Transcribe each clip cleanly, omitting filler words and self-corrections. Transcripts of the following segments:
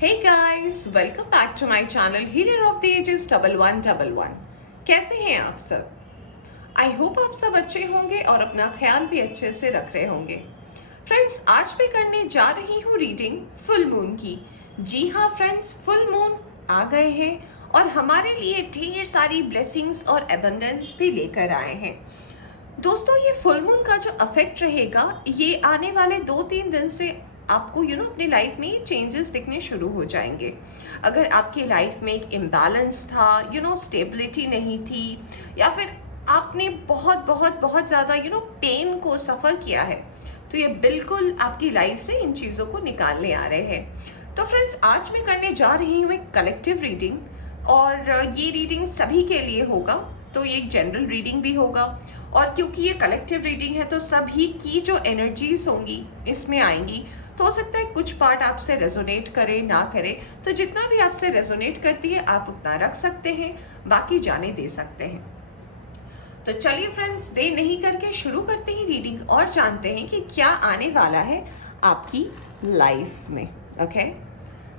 Hey guys, welcome back to my channel Healer of the Ages 1111। कैसे हैं आप सब? आई होप आप सब अच्छे होंगे और अपना ख्याल भी अच्छे से रख रहे होंगे। फ्रेंड्स, आज मैं करने जा रही हूँ रीडिंग फुल मून की। जी हाँ फ्रेंड्स, फुल मून आ गए हैं और हमारे लिए ढेर सारी ब्लेसिंग्स और एबंडेंस भी लेकर आए हैं। दोस्तों, ये फुल मून का जो इफेक्ट रहेगा, ये आने वाले 2-3 दिन से आपको अपनी लाइफ में ये चेंजेस दिखने शुरू हो जाएंगे। अगर आपकी लाइफ में एक इम्बैलेंस था, स्टेबिलिटी नहीं थी, या फिर आपने बहुत बहुत बहुत ज़्यादा पेन को सफ़र किया है, तो ये बिल्कुल आपकी लाइफ से इन चीज़ों को निकालने आ रहे हैं। तो फ्रेंड्स, आज मैं करने जा रही हूँ एक कलेक्टिव रीडिंग और ये रीडिंग सभी के लिए होगा। तो ये एक जनरल रीडिंग भी होगा और क्योंकि ये कलेक्टिव रीडिंग है तो सभी की जो एनर्जीज होंगी इसमें आएंगी। तो हो सकता है कुछ पार्ट आपसे रेजोनेट करे ना करे, तो जितना भी आपसे रेजोनेट करती है आप उतना रख सकते हैं, बाकी जाने दे सकते हैं। तो चलिए फ्रेंड्स, देर नहीं करके शुरू करते हैं रीडिंग और जानते हैं कि क्या आने वाला है आपकी लाइफ में। Okay,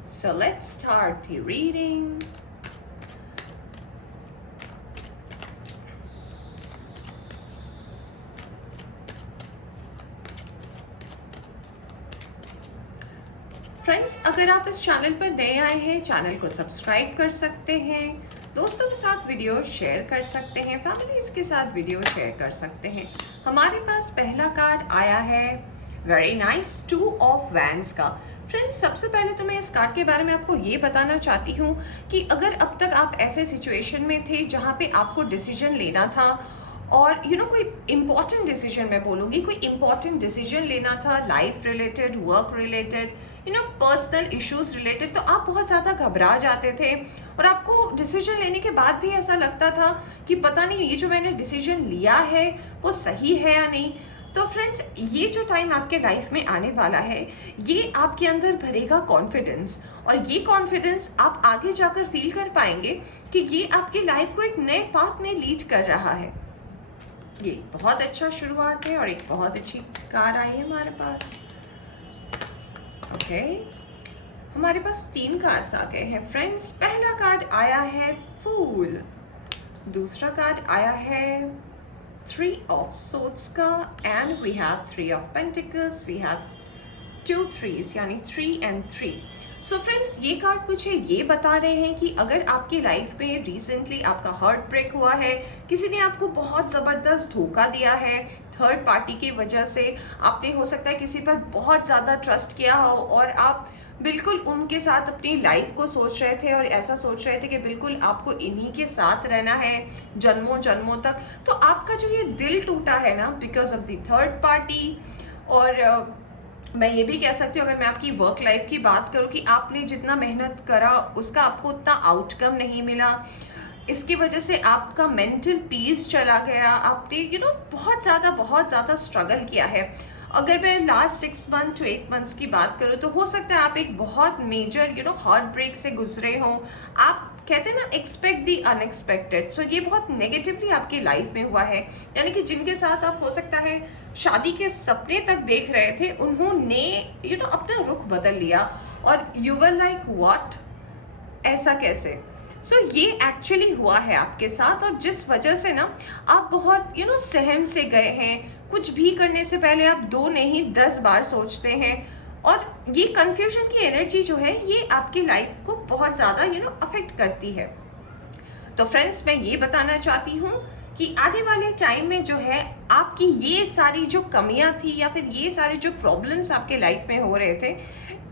so let's start the reading. Friends, अगर आप इस चैनल पर नए आए हैं, चैनल को सब्सक्राइब कर सकते हैं, दोस्तों के साथ वीडियो शेयर कर सकते हैं, फैमिलीज के साथ वीडियो शेयर कर सकते हैं। हमारे पास पहला कार्ड आया है वेरी नाइस 2 ऑफ वैंड्स का। फ्रेंड्स, सबसे पहले तो मैं इस कार्ड के बारे में आपको ये बताना चाहती हूँ कि अगर अब तक आप ऐसे सिचुएशन में थे जहाँ पे आपको डिसीजन लेना था और कोई इम्पॉर्टेंट डिसीजन, मैं बोलूँगी कोई इम्पॉर्टेंट डिसीजन लेना था, life related, work related, personal issues related, तो आप बहुत ज़्यादा घबरा जाते थे और आपको डिसीजन लेने के बाद भी ऐसा लगता था कि पता नहीं ये जो मैंने डिसीजन लिया है वो सही है या नहीं। तो फ्रेंड्स, ये जो टाइम आपके लाइफ में आने वाला है, ये आपके अंदर भरेगा कॉन्फिडेंस और ये कॉन्फिडेंस आप आगे जाकर फील कर पाएंगे कि ये आपकी लाइफ को एक नए पाथ में लीड कर रहा है। ये बहुत अच्छा शुरुआत है और एक बहुत अच्छी कार आई है हमारे पास। ओके, हमारे पास 3 कार्ड्स आ गए हैं फ्रेंड्स। पहला कार्ड आया है फूल, दूसरा कार्ड आया है 3 ऑफ सोर्ड्स का, and we have 3 of pentacles, we have 2 3s यानी 3 and 3। सो फ्रेंड्स, ये कार्ड मुझे ये बता रहे हैं कि अगर आपकी लाइफ में रिसेंटली आपका हार्ट ब्रेक हुआ है, किसी ने आपको बहुत ज़बरदस्त धोखा दिया है, थर्ड पार्टी की वजह से आपने हो सकता है किसी पर बहुत ज़्यादा ट्रस्ट किया हो और आप बिल्कुल उनके साथ अपनी लाइफ को सोच रहे थे और ऐसा सोच रहे थे कि बिल्कुल आपको इन्हीं के साथ रहना है जन्मों जन्मों तक। तो आपका जो ये दिल टूटा है ना, because of the third party. और मैं ये भी कह सकती हूँ, अगर मैं आपकी वर्क लाइफ की बात करूँ, कि आपने जितना मेहनत करा उसका आपको उतना आउटकम नहीं मिला, इसकी वजह से आपका मेंटल पीस चला गया, आपने बहुत ज़्यादा स्ट्रगल किया है। अगर मैं लास्ट 6 मंथ to 8 मंथ्स की बात करूँ तो हो सकता है आप एक बहुत मेजर हार्ट ब्रेक से गुजरे हों। आप कहते हैं ना, एक्सपेक्ट दी अनएक्सपेक्टेड। सो ये बहुत नेगेटिवली आपकी लाइफ में हुआ है, यानी कि जिनके साथ आप हो सकता है शादी के सपने तक देख रहे थे, उन्होंने अपना रुख बदल लिया और यू वर लाइक व्हाट, ऐसा कैसे। सो ये एक्चुअली हुआ है आपके साथ और जिस वजह से ना आप बहुत सहम से गए हैं। कुछ भी करने से पहले आप 2 नहीं 10 बार सोचते हैं और ये कंफ्यूजन की एनर्जी जो है ये आपकी लाइफ को बहुत ज़्यादा अफेक्ट करती है। तो फ्रेंड्स, मैं ये बताना चाहती हूँ कि आने वाले टाइम में जो है आपकी ये सारी जो कमियां थी या फिर ये सारे जो प्रॉब्लम्स आपके लाइफ में हो रहे थे,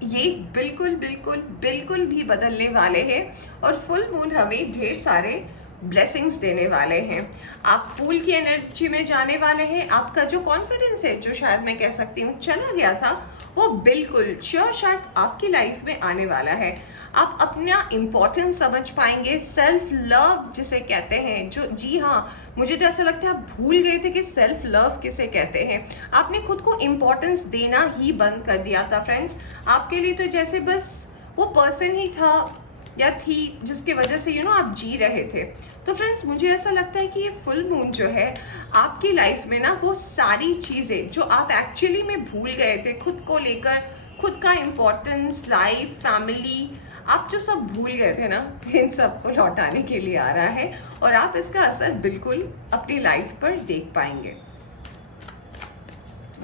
ये बिल्कुल बिल्कुल बिल्कुल भी बदलने वाले हैं और फुल मून हमें ढेर सारे ब्लेसिंग्स देने वाले हैं। आप फूल की एनर्जी में जाने वाले हैं। आपका जो कॉन्फिडेंस है, जो शायद मैं कह सकती हूँ चला गया था, वो बिल्कुल श्योर शॉट आपकी लाइफ में आने वाला है। आप अपना इम्पोर्टेंस समझ पाएंगे, सेल्फ लव जिसे कहते हैं, जो जी हाँ, मुझे तो ऐसा लगता है आप भूल गए थे कि सेल्फ लव किसे कहते हैं। आपने खुद को इम्पोर्टेंस देना ही बंद कर दिया था फ्रेंड्स। आपके लिए तो जैसे बस वो पर्सन ही था या थी जिसकी वजह से आप जी रहे थे। तो फ्रेंड्स, मुझे ऐसा लगता है कि ये फुल मून जो है आपकी लाइफ में ना वो सारी चीज़ें जो आप एक्चुअली में भूल गए थे, खुद को लेकर खुद का इम्पोर्टेंस, लाइफ, फैमिली, आप जो सब भूल गए थे ना, इन सबको लौटाने के लिए आ रहा है और आप इसका असर बिल्कुल अपनी लाइफ पर देख पाएंगे।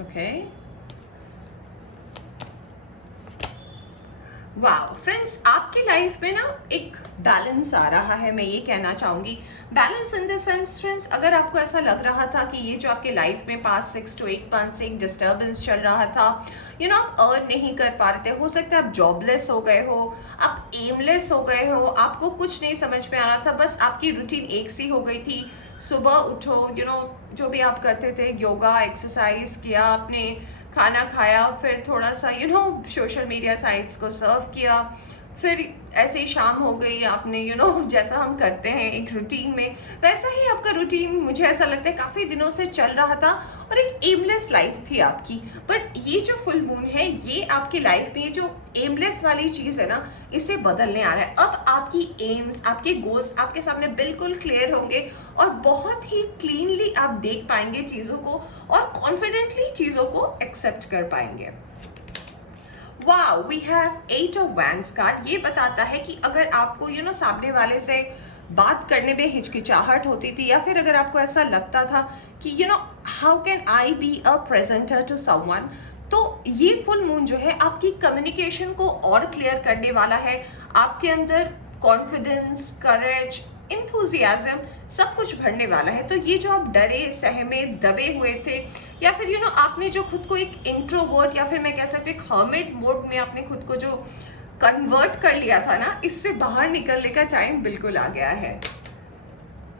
ओके, वाह फ्रेंड्स, आपकी लाइफ में ना एक बैलेंस आ रहा है। मैं ये कहना चाहूँगी, balance in the sense friends, अगर आपको ऐसा लग रहा था कि ये जो आपके लाइफ में पास्ट 6 to 8 मंथ से एक डिस्टर्बेंस चल रहा था, आप अर्न नहीं कर पा रहे थे, हो सकता है आप जॉबलेस हो गए हो, आप एमलेस हो गए हो, आपको कुछ नहीं समझ में आ रहा था, बस आपकी रूटीन एक सी हो गई थी, सुबह उठो, जो भी आप करते थे, योगा, एक्सरसाइज किया आपने, खाना खाया, फिर थोड़ा सा सोशल मीडिया साइट्स को सर्व किया, फिर ऐसे ही शाम हो गई, आपने जैसा हम करते हैं एक रूटीन में, वैसा ही आपका रूटीन मुझे ऐसा लगता है काफ़ी दिनों से चल रहा था और एक एमलेस लाइफ थी आपकी। बट ये जो फुल मून है, ये आपकी लाइफ में ये जो एमलेस वाली चीज़ है ना, इसे बदलने आ रहा है। अब आपकी एम्स, आपके गोल्स आपके सामने बिल्कुल क्लियर होंगे और बहुत ही क्लीनली आप देख पाएंगे चीज़ों को और कॉन्फिडेंटली चीज़ों को एक्सेप्ट कर पाएंगे। Wow, we have 8 of wands card. ये बताता है कि अगर आपको सामने वाले से बात करने में हिचकिचाहट होती थी, या फिर अगर आपको ऐसा लगता था कि how can I be a presenter to someone, तो ये फुल मून जो है आपकी कम्युनिकेशन को और क्लियर करने वाला है। आपके अंदर कॉन्फिडेंस, करेज, इंथुजियाज्म सब कुछ भरने वाला है। तो ये जो आप डरे, सहमे, दबे हुए थे, या फिर आपने जो खुद को एक इंट्रोवर्ट, या फिर मैं कह सकती हूँ एक हर्मिट मोड में आपने खुद को जो कन्वर्ट कर लिया था ना, इससे बाहर निकलने का टाइम बिल्कुल आ गया है।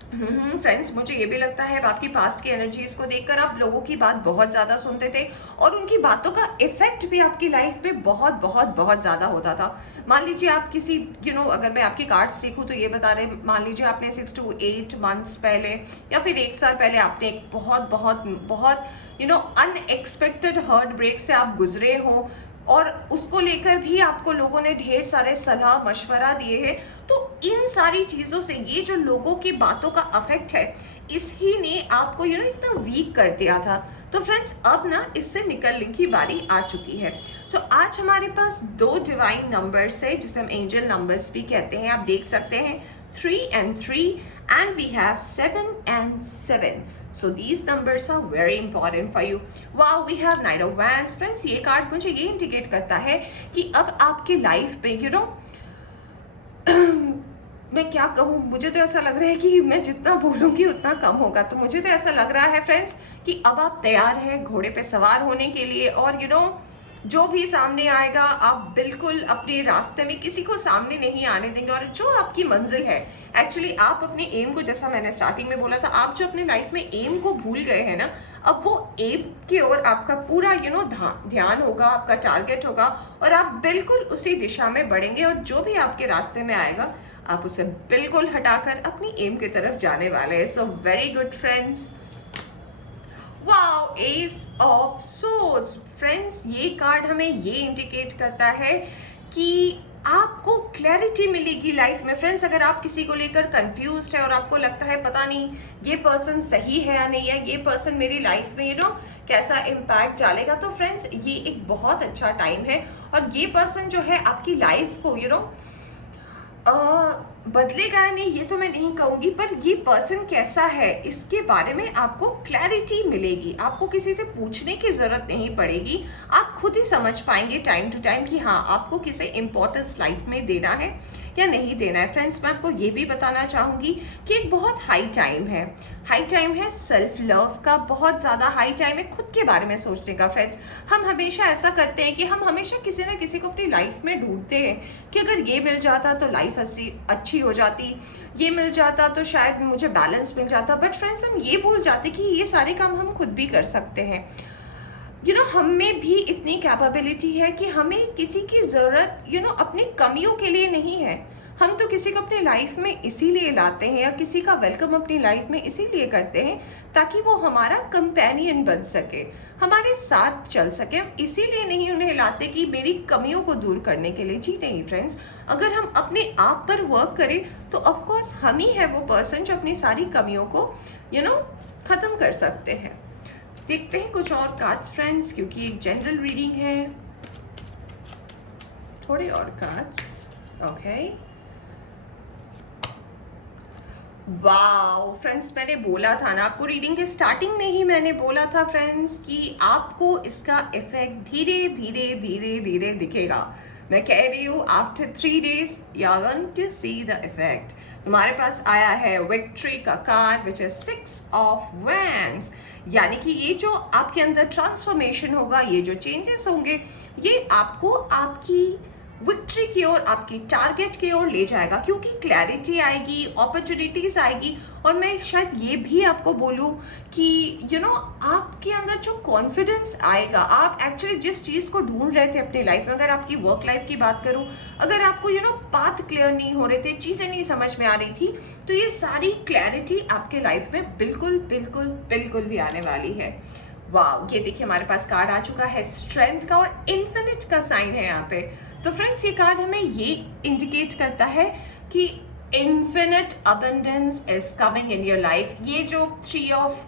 फ्रेंड्स, मुझे ये भी लगता है आपकी पास्ट की एनर्जीज को देखकर आप लोगों की बात बहुत ज़्यादा सुनते थे और उनकी बातों का इफेक्ट भी आपकी लाइफ पे बहुत बहुत बहुत ज़्यादा होता था। मान लीजिए आप किसी अगर मैं आपकी कार्ड्स देखूँ तो ये बता रहे, मान लीजिए आपने 6 to 8 मंथ्स पहले या फिर 1 साल पहले आपने एक बहुत बहुत बहुत अनएक्सपेक्टेड हार्ट ब्रेक से आप गुजरे हो और उसको लेकर भी आपको लोगों ने ढेर सारे सलाह मशवरा दिए हैं। तो इन सारी चीज़ों से ये जो लोगों की बातों का अफेक्ट है, इस ही ने आपको इतना वीक कर दिया था। तो फ्रेंड्स, अब ना इससे निकलने की बारी आ चुकी है। तो आज हमारे पास 2 डिवाइन नंबर्स है जिसे हम एंजल नंबर्स भी कहते हैं। आप देख सकते हैं 3 and 3 and we have 7 and 7. So these numbers are very important for you. Wow, we have Knight of Wands. Friends, ये कार्ड मुझे ये इंडिकेट करता है कि अब आपके लाइफ पे मैं क्या कहूँ, मुझे तो ऐसा लग रहा है कि मैं जितना बोलूँगी उतना कम होगा। तो मुझे तो ऐसा लग रहा है फ्रेंड्स कि अब आप तैयार हैं घोड़े पे सवार होने के लिए और जो भी सामने आएगा आप बिल्कुल अपने रास्ते में किसी को सामने नहीं आने देंगे। और जो आपकी मंजिल है, एक्चुअली आप अपने एम को, जैसा मैंने स्टार्टिंग में बोला था, आप जो अपने लाइफ में एम को भूल गए हैं ना, अब वो एम की ओर आपका पूरा ध्यान होगा, आपका टारगेट होगा और आप बिल्कुल उसी दिशा में बढ़ेंगे और जो भी आपके रास्ते में आएगा आप उसे बिल्कुल हटाकर अपनी एम की तरफ जाने वाले हैं। So very good friends. Wow, S of swords. Friends, ये कार्ड हमें ये इंडिकेट करता है कि आपको क्लैरिटी मिलेगी लाइफ में। फ्रेंड्स, अगर आप किसी को लेकर कंफ्यूज्ड है और आपको लगता है पता नहीं ये पर्सन सही है या नहीं है, ये पर्सन मेरी लाइफ में कैसा इम्पैक्ट डालेगा, तो फ्रेंड्स ये एक बहुत अच्छा टाइम है और ये पर्सन जो है आपकी लाइफ को बदलेगा या नहीं ये तो मैं नहीं कहूँगी, पर ये पर्सन कैसा है इसके बारे में आपको क्लैरिटी मिलेगी। आपको किसी से पूछने की ज़रूरत नहीं पड़ेगी, आप खुद ही समझ पाएंगे टाइम टू टाइम कि हाँ आपको किसे इम्पोर्टेंस लाइफ में देना है या नहीं देना है। फ्रेंड्स, मैं आपको ये भी बताना चाहूँगी कि एक बहुत हाई टाइम है सेल्फ लव का, बहुत ज़्यादा हाई टाइम है खुद के बारे में सोचने का। फ्रेंड्स, हम हमेशा ऐसा करते हैं कि हम हमेशा किसी ना किसी को अपनी लाइफ में ढूंढते हैं कि अगर ये मिल जाता तो लाइफ अच्छी हो जाती, ये मिल जाता तो शायद मुझे बैलेंस मिल जाता। बट फ्रेंड्स, हम ये भूल जाते कि ये सारे काम हम खुद भी कर सकते हैं। हम में भी इतनी कैपेबिलिटी है कि हमें किसी की ज़रूरत अपनी कमियों के लिए नहीं है। हम तो किसी को अपनी लाइफ में इसीलिए लाते हैं या किसी का वेलकम अपनी लाइफ में इसीलिए करते हैं ताकि वो हमारा कंपेनियन बन सके, हमारे साथ चल सके। हम इसीलिए नहीं उन्हें लाते कि मेरी कमियों को दूर करने के लिए। जी नहीं फ्रेंड्स, अगर हम अपने आप पर वर्क करें तो ऑफकोर्स हम ही है वो पर्सन जो अपनी सारी कमियों को ख़त्म कर सकते हैं। देखते हैं कुछ और कार्ड्स फ्रेंड्स, क्योंकि एक जनरल रीडिंग है। थोड़े और कार्ड्स. ओके. वाओ फ्रेंड्स, मैंने बोला था ना आपको, रीडिंग के स्टार्टिंग में ही मैंने बोला था फ्रेंड्स कि आपको इसका इफेक्ट धीरे धीरे धीरे धीरे दिखेगा. मैं कह रही हूँ after 3 days you are going to see the effect. तुम्हारे पास आया है विक्ट्री का card which is 6 of Wands. यानी कि ये जो आपके अंदर ट्रांसफॉर्मेशन होगा, ये जो चेंजेस होंगे, ये आपको आपकी विक्ट्री की ओर, आपकी टारगेट की ओर ले जाएगा, क्योंकि क्लैरिटी आएगी, अपॉर्चुनिटीज आएगी. और मैं शायद ये भी आपको बोलूँ कि आपके अंदर जो कॉन्फिडेंस आएगा, आप एक्चुअली जिस चीज़ को ढूंढ रहे थे अपनी लाइफ में, अगर आपकी वर्क लाइफ की बात करूँ, अगर आपको पाथ क्लियर नहीं हो रहे थे, चीज़ें नहीं समझ में आ रही थी, तो ये सारी क्लैरिटी आपके लाइफ में बिल्कुल बिल्कुल बिल्कुल भी आने वाली है. वाह, ये देखिए हमारे पास कार्ड आ चुका है स्ट्रेंथ का, और इन्फिनिट का साइन है यहाँ पे. तो फ्रेंड्स, ये कार्ड हमें ये इंडिकेट करता है कि infinite abundance is coming in your life. ये जो 3 of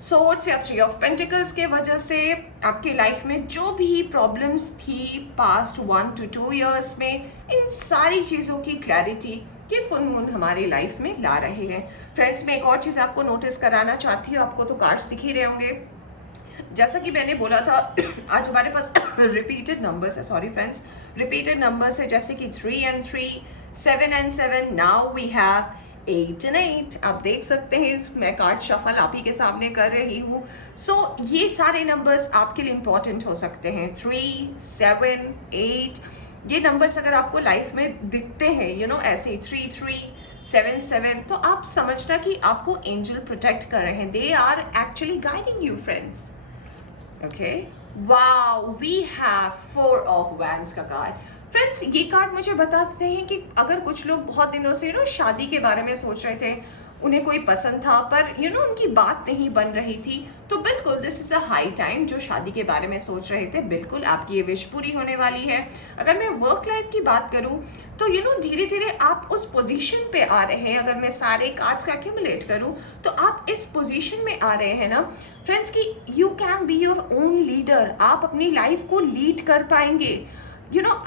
Swords या 3 of Pentacles के वजह से आपकी लाइफ में जो भी प्रॉब्लम्स थी पास्ट 1 to 2 years में, इन सारी चीज़ों की क्लैरिटी ये फुल मून हमारी लाइफ में ला रहे हैं. फ्रेंड्स, मैं एक और चीज़ आपको नोटिस कराना चाहती हूँ. आपको तो कार्ड्स दिख ही रहे होंगे. जैसा कि मैंने बोला था, आज हमारे पास रिपीटेड नंबर्स है. सॉरी फ्रेंड्स, रिपीटेड नंबर्स है, जैसे कि 3 and 3, 7 and 7. Now we have 8 and 8. आप देख सकते हैं मैं कार्ड शफल आप ही के सामने कर रही हूँ. सो ये सारे नंबर्स आपके लिए इंपॉर्टेंट हो सकते हैं. 3, 7, 8 ये नंबर्स अगर आपको लाइफ में दिखते हैं ऐसे 3, 3, 7, 7, तो आप समझना कि आपको एंजल प्रोटेक्ट कर रहे हैं. They are actually guiding you friends. Okay. Wow, we have 4 of Wands का कार्ड. फ्रेंड्स, ये कार्ड मुझे बताते हैं कि अगर कुछ लोग बहुत दिनों से शादी के बारे में सोच रहे थे, उन्हें कोई पसंद था पर उनकी बात नहीं बन रही थी, तो बिल्कुल this is a high time. जो शादी के बारे में सोच रहे थे, बिल्कुल आपकी ये विश पूरी होने वाली है. अगर मैं वर्क लाइफ की बात करूं तो धीरे धीरे आप उस पोजीशन पे आ रहे हैं. अगर मैं सारे कार्ड्स का एक्यूमुलेट करूं तो आप इस पोजीशन में आ रहे हैं ना फ्रेंड्स कि you can be your own leader. आप अपनी लाइफ को लीड कर पाएंगे.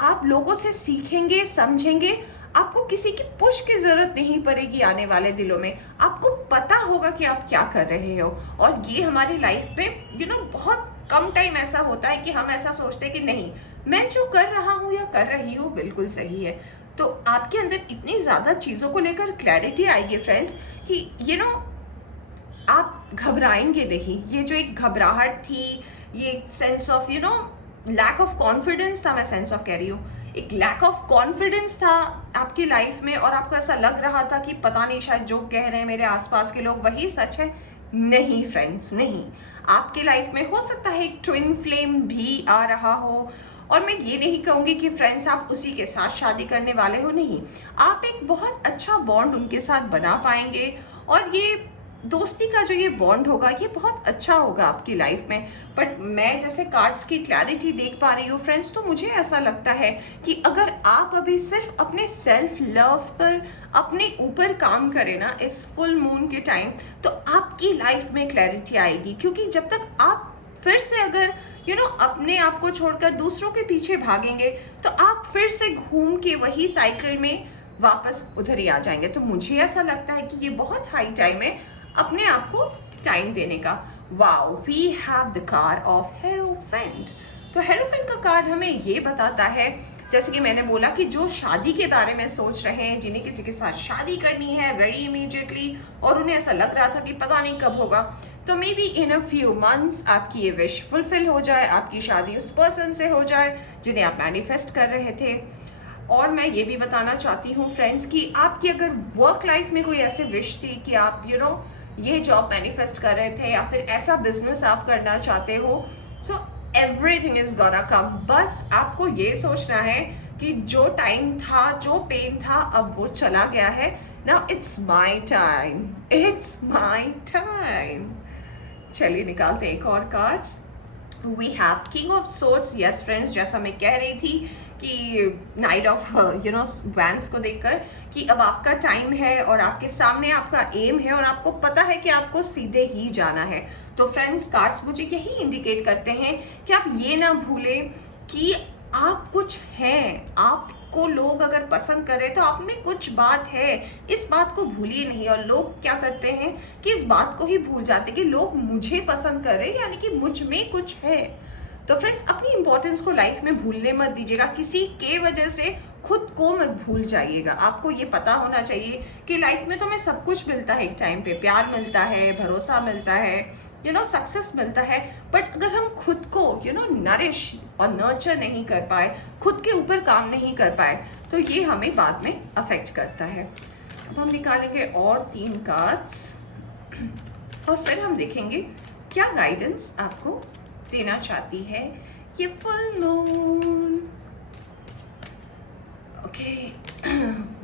आप लोगों से सीखेंगे, समझेंगे. आपको किसी की पुश की जरूरत नहीं पड़ेगी. आने वाले दिनों में आपको पता होगा कि आप क्या कर रहे हो. और ये हमारी लाइफ में बहुत कम टाइम ऐसा होता है कि हम ऐसा सोचते हैं कि नहीं, मैं जो कर रहा हूँ या कर रही हूँ बिल्कुल सही है. तो आपके अंदर इतनी ज्यादा चीजों को लेकर क्लैरिटी आएगी फ्रेंड्स कि आप घबराएंगे नहीं. ये जो एक घबराहट थी, ये sense of lack of confidence था, मैं सेंस ऑफ कह रही हूँ, एक लैक ऑफ कॉन्फिडेंस था आपकी लाइफ में, और आपको ऐसा लग रहा था कि पता नहीं शायद जो कह रहे हैं मेरे आसपास के लोग वही सच है. नहीं फ्रेंड्स, नहीं. आपके लाइफ में हो सकता है एक ट्विन फ्लेम भी आ रहा हो, और मैं ये नहीं कहूँगी कि फ्रेंड्स आप उसी के साथ शादी करने वाले हो. नहीं, आप एक बहुत अच्छा बॉन्ड उनके साथ बना पाएंगे, और ये दोस्ती का जो ये बॉन्ड होगा ये बहुत अच्छा होगा आपकी लाइफ में. बट मैं जैसे कार्ड्स की क्लैरिटी देख पा रही हूँ फ्रेंड्स, तो मुझे ऐसा लगता है कि अगर आप अभी सिर्फ अपने सेल्फ लव पर अपने ऊपर काम करें ना इस फुल मून के टाइम, तो आपकी लाइफ में क्लैरिटी आएगी. क्योंकि जब तक आप फिर से अगर अपने आप को छोड़कर दूसरों के पीछे भागेंगे, तो आप फिर से घूम के वही साइकिल में वापस उधर ही आ जाएंगे. तो मुझे ऐसा लगता है कि ये बहुत हाई टाइम है अपने आप को टाइम देने का. Wow, we have the card of hierophant. तो हेरोफेंट का कार्ड हमें ये बताता है, जैसे कि मैंने बोला, कि जो शादी के बारे में सोच रहे हैं, जिन्हें किसी के साथ शादी करनी है वेरी इमीडिएटली, और उन्हें ऐसा लग रहा था कि पता नहीं कब होगा, तो may be in a few months आपकी ये विश फुलफिल हो जाए, आपकी शादी उस पर्सन से हो जाए जिन्हें आप मैनिफेस्ट कर रहे थे. और मैं ये भी बताना चाहती हूँ फ्रेंड्स कि आपकी अगर वर्क लाइफ में कोई ऐसी विश थी कि आप ये जॉब मैनिफेस्ट कर रहे थे, या फिर ऐसा बिजनेस आप करना चाहते हो, so everything is gonna come. बस आपको ये सोचना है कि जो टाइम था, जो पेन था, अब वो चला गया है. Now it's my time, it's my time. चलिए निकालते हैं एक और cards. We have king of swords. Yes friends, जैसा मैं कह रही थी कि नाइट ऑफ वैंड्स को देखकर कि अब आपका टाइम है, और आपके सामने आपका एम है, और आपको पता है कि आपको सीधे ही जाना है. तो फ्रेंड्स, कार्ड्स मुझे यही इंडिकेट करते हैं कि आप ये ना भूलें कि आप कुछ हैं, आपको लोग अगर पसंद करें तो आप में कुछ बात है, इस बात को भूलिए नहीं। और लोग क्या करते हैं कि इस बात को ही भूल जाते हैं कि लोग मुझे पसंद कर रहे हैं, यानी कि मुझ में कुछ है। तो फ्रेंड्स, अपनी इंपॉर्टेंस को लाइफ में भूलने मत दीजिएगा, किसी के वजह से खुद को मत भूल जाइएगा। आपको ये पता होना चाहिए कि लाइफ में तो हमें सब कुछ मिलता है, एक टाइम पे प्यार मिलता है, भरोसा मिलता है, सक्सेस मिलता है, बट अगर हम खुद को नरिश और नर्चर नहीं कर पाए, खुद के ऊपर काम नहीं कर पाए, तो ये हमें बाद में अफेक्ट करता है। अब हम निकालेंगे और 3 कार्ड्स और फिर हम देखेंगे क्या गाइडेंस आपको देना चाहती है ये full moon. Okay,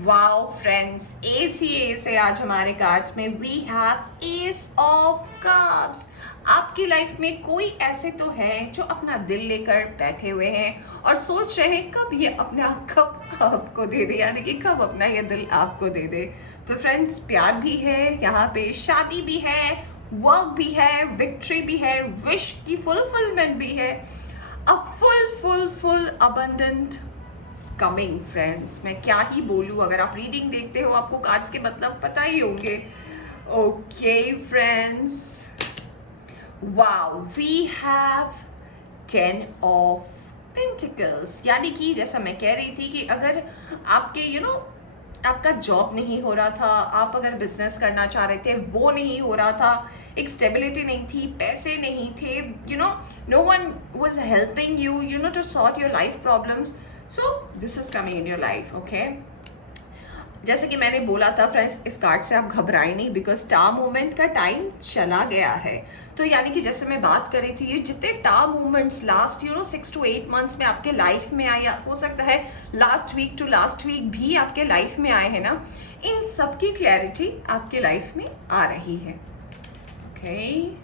wow friends, ace ही एस है आज हमारे कार्ड्स में। We have ace of cups. आपकी लाइफ में कोई ऐसे तो है जो अपना दिल लेकर बैठे हुए हैं और सोच रहे हैं कब ये अपना कप आपको दे दे, यानी कि कब अपना ये दिल आपको दे दे। तो फ्रेंड्स, प्यार भी है यहाँ पे, शादी भी है, वर्क भी है, विक्ट्री भी है, विश की फुलफिलमेंट भी है, a full abundant coming. Friends, मैं क्या ही बोलूँ, अगर आप रीडिंग देखते हो आपको कार्ड्स के मतलब पता ही होंगे। Okay friends, wow, we have 10 of pentacles, यानी कि जैसा मैं कह रही थी कि अगर आपके आपका जॉब नहीं हो रहा था, आप अगर बिजनेस करना चाह रहे थे वो नहीं हो रहा था, एक स्टेबिलिटी नहीं थी, पैसे नहीं थे, no one was helping you to sort your life problems, so this is coming in your life. Okay, जैसे कि मैंने बोला था फ्रेंड्स, इस कार्ड से आप घबराए नहीं, बिकॉज स्टार मूवमेंट का टाइम चला गया है। तो यानी कि जैसे मैं बात कर रही थी, ये जितने star movements last 6 to 8 months में आपके लाइफ में आए, हो सकता है last week to last week भी आपके लाइफ में आए हैं ना, इन सब की क्लैरिटी आपके लाइफ में आ रही है। Okay,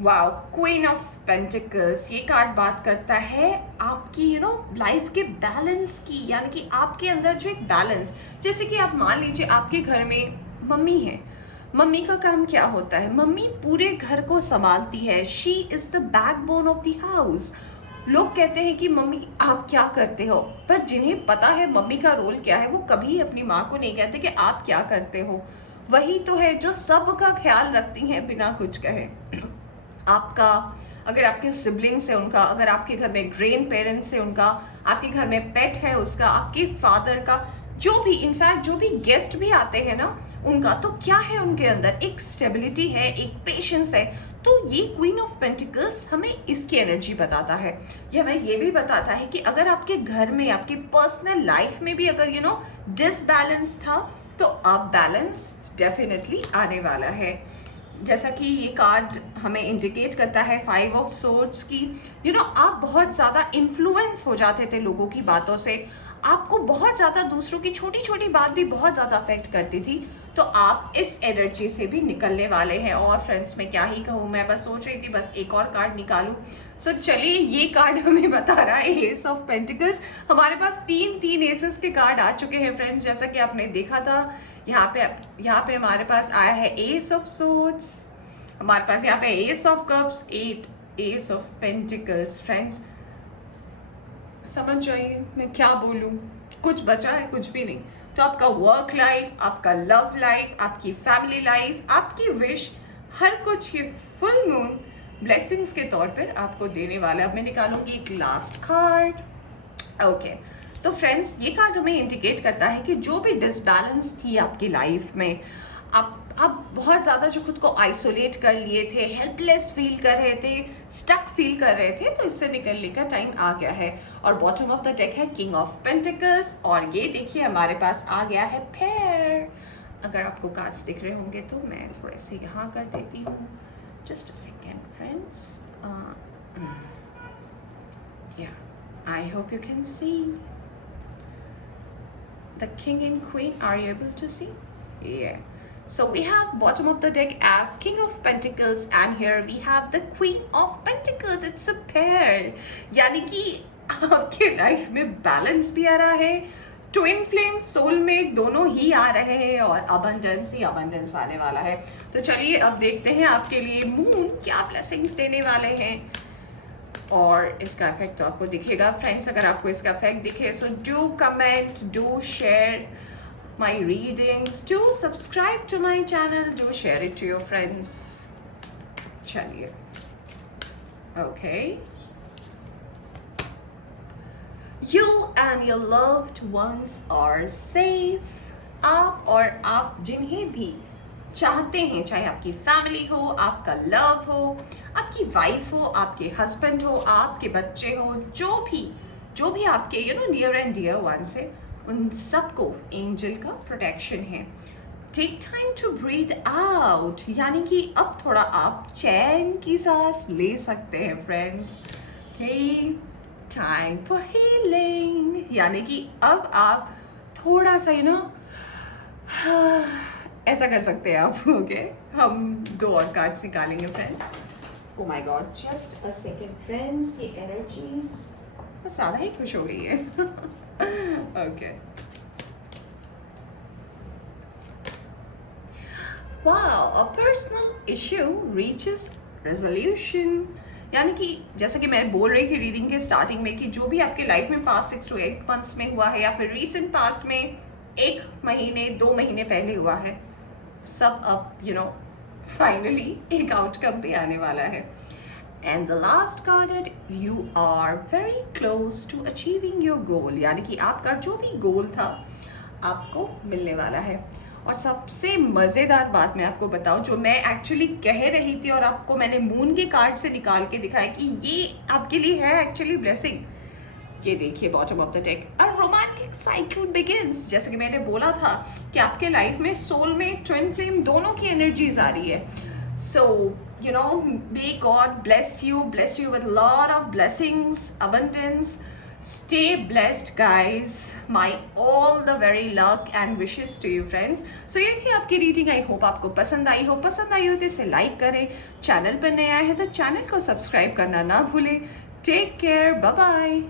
wow, queen of pentacles, ये कार्ड बात करता है आपकी लाइफ के बैलेंस की, यानी कि आपके अंदर जो एक बैलेंस, जैसे कि आप मान लीजिए आपके घर में मम्मी है, मम्मी का काम क्या होता है, मम्मी पूरे घर को संभालती है, she is the backbone of the house. लोग कहते हैं कि मम्मी आप क्या करते हो, पर जिन्हें पता है मम्मी का रोल क्या है, वो कभी अपनी माँ को नहीं कहते कि आप क्या करते हो। वही तो है जो सबका ख्याल रखती हैं बिना कुछ कहे। आपका, अगर आपके सिबलिंग्स है उनका, अगर आपके घर में ग्रैंड पेरेंट्स है उनका, आपके घर में पेट है उसका, आपके फादर का, जो भी, इनफैक्ट जो भी गेस्ट भी आते हैं ना उनका, तो क्या है उनके अंदर एक स्टेबिलिटी है, एक पेशेंस है। तो ये क्वीन ऑफ पेंटिकल्स हमें इसकी एनर्जी बताता है। यह हमें ये भी बताता है कि अगर आपके घर में, आपके पर्सनल लाइफ में भी अगर डिसबैलेंस था, तो अब बैलेंस डेफिनेटली आने वाला है। जैसा कि ये कार्ड हमें इंडिकेट करता है 5 ऑफ सोर्ड्स की, आप बहुत ज़्यादा इन्फ्लुएंस हो जाते थे लोगों की बातों से, आपको बहुत ज़्यादा दूसरों की छोटी छोटी बात भी बहुत ज़्यादा अफेक्ट करती थी, तो आप इस एनर्जी से भी निकलने वाले हैं। और फ्रेंड्स, मैं क्या ही कहूँ, मैं बस सोच रही थी बस एक और कार्ड निकालूं। सो चलिए, ये कार्ड हमें बता रहा है एस ऑफ पेंटिकल्स। हमारे पास 3 एसेस के कार्ड आ चुके हैं फ्रेंड्स, जैसा कि आपने देखा था। यहाँ पे हमारे पास आया है एस ऑफ सोर्ड्स, हमारे पास यहाँ पे S of cups, 8 S of pentacles. Friends, समझ जाइए मैं क्या बोलूँ, कुछ बचा है? कुछ भी नहीं। तो आपका वर्क लाइफ, आपका लव लाइफ, आपकी फैमिली लाइफ, आपकी विश, हर कुछ ये फुल मून ब्लेसिंग्स के तौर पर आपको देने वाला है। अब मैं निकालूंगी एक लास्ट कार्ड। ओके, तो फ्रेंड्स, ये कार्ड हमें इंडिकेट करता है कि जो भी डिसबैलेंस थी आपकी लाइफ में, आप बहुत ज़्यादा जो खुद को आइसोलेट कर लिए थे, हेल्पलेस फील कर रहे थे, स्टक फील कर रहे थे, तो इससे निकलने का टाइम आ गया है। और बॉटम ऑफ द डेक है किंग ऑफ पेंटिकल्स, और ये देखिए हमारे पास आ गया है पेयर। अगर आपको कार्ड्स दिख रहे होंगे तो मैं थोड़े से यहाँ कर देती हूँ, just a second friends. Yeah, I hope you can see the king and queen. Are you able to see? Yeah. So we have bottom of the deck as king of pentacles, and here we have the queen of pentacles. It's a pair. यानी कि आपके life में balance भी आ रहा है, twin flame, soulmate दोनों ही आ रहे हैं, और अबंडेंस ही अबंडेंस आने वाला है। तो चलिए अब देखते हैं आपके लिए मून क्या ब्लेसिंग्स देने वाले हैं। और इसका इफेक्ट तो आपको दिखेगा फ्रेंड्स। अगर आपको इसका इफेक्ट दिखे so do comment, do share my readings, do subscribe to my channel, do share it to your friends. चलिए okay, you and your loved ones are safe. आप और आप जिन्हें भी चाहते हैं, चाहे आपकी फैमिली हो, आपका लव हो, आपकी वाइफ हो, आपके हस्बैंड हो, आपके बच्चे हो, जो भी आपके नियर एंड डियर वंस है, उन सबको एंजल का प्रोटेक्शन है। Take time to breathe out, यानी कि अब थोड़ा आप चैन की सांस ले सकते हैं friends. Okay, time for healing, यानी कि अब आप थोड़ा सा ऐसा कर सकते हैं आप। ओके, हम 2 और कार्ड्स निकालेंगे friends. Oh my God, just a second friends, ये एनर्जीज बस ज़्यादा ही खुश हो गई है। Okay, wow, a personal issue reaches resolution, यानी कि जैसा कि मैं बोल रही थी रीडिंग के स्टार्टिंग में कि जो भी आपके लाइफ में पास्ट 6 to 8 मंथ्स में हुआ है या फिर रीसेंट पास्ट में 1 महीने 2 महीने पहले हुआ है, सब अब फाइनली एक आउटकम पे आने वाला है। And the last card it, you are very close to achieving your goal, यानी कि आपका जो भी गोल था आपको मिलने वाला है। और सबसे मज़ेदार बात मैं आपको बताऊं, जो मैं एक्चुअली कह रही थी और आपको मैंने मून के कार्ड से निकाल के दिखाया कि ये आपके लिए है एक्चुअली ब्लेसिंग। ये देखिए bottom of the deck, a romantic cycle begins. जैसे कि मैंने बोला था कि आपके लाइफ में सोलमेट, ट्विन फ्लेम दोनों की एनर्जीज आ रही है। So may God bless you with lot of blessings, abundance. Stay blessed guys. My all the very luck and wishes to you friends. So ये थी आपकी रीडिंग। आई होप आपको पसंद आई हो। पसंद आई हो तो इसे लाइक करें, चैनल पर नया है तो चैनल को सब्सक्राइब करना ना भूलें। Take care, bye bye.